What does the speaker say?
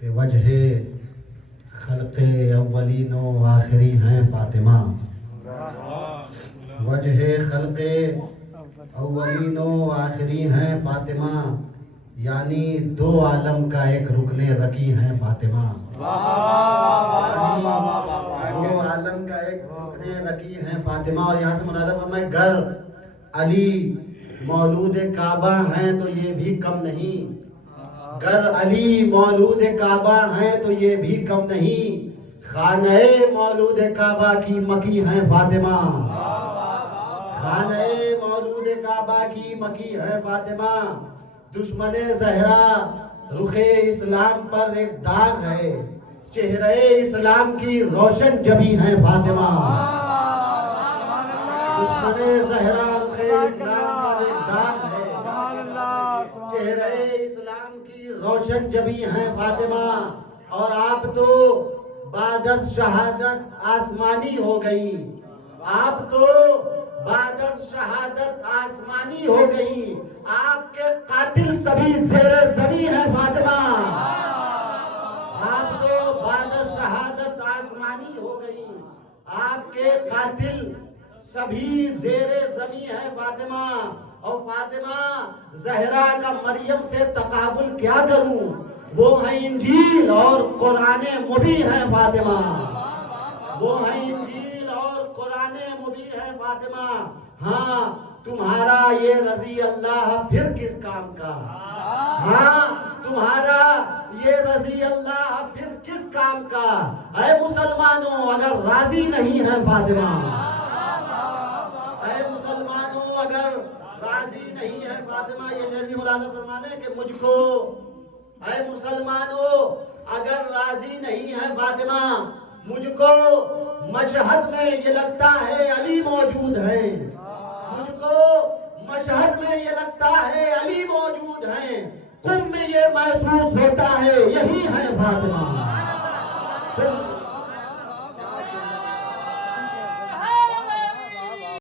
کہ وجہ خلق اولین و آخری ہیں فاطمہ، وجہ خلق اولین و آخری ہیں فاطمہ، یعنی دو عالم کا ایک رکن رکی ہیں فاطمہ، دو عالم کا ایک رکن رکی ہیں فاطمہ۔ اور یہاں سے مناظر فرمائے گر علی مولود کعبہ ہیں تو یہ بھی کم نہیں، گر علی مولود کعبہ ہیں تو یہ بھی کم نہیں، خانہ مولود کعبہ کی مکی ہیں فاطمہ، خانہ مولود کعبہ کی مکی ہے فاطمہ۔ دشمن زہرا رخ اسلام پر ایک داغ ہے، چہرہ اسلام کی روشن جبی ہیں فاطمہ، دشمن زہرا رخ اسلام پر ایک داغ ہے، چہرہ اسلام کی روشن جبی ہیں فاطمہ۔ اور آپ تو بعد از شہادت آسمانی ہو گئی، آپ تو بعد از شہادت آسمانی ہو گئی، آپ کے قاتل سبھی زیر زمین ہیں فاطمہ، آپ تو بعد از شہادت آسمانی ہو گئی، آپ کے قاتل سبھی زیر زمین ہیں فاطمہ۔ اور فاطمہ زہرا کا مریم سے تقابل کیا کروں، وہ ہیں انجیل اور قرآن مبین ہیں فاطمہ، وہ ہیں انجیل اور قرآن مبین ہے فاطمہ۔ ہاں تمہارا یہ رضی اللہ پھر کس کام کا، ہاں تمہارا یہ رضی اللہ پھر کس کام کا، اے مسلمانوں اگر راضی نہیں ہے فاطمہ، اے مسلمانوں اگر راضی نہیں ہے فاطمہ۔ یہ شعر بھی مولانا فرمانے کہ مجھ کو، اے مسلمانوں اگر راضی نہیں ہے فاطمہ، مجھ کو مشہد میں یہ لگتا ہے علی موجود ہے، مجھ کو مشہد میں یہ لگتا ہے علی موجود ہے، قم میں یہ محسوس ہوتا ہے یہی ہے فاطمہ۔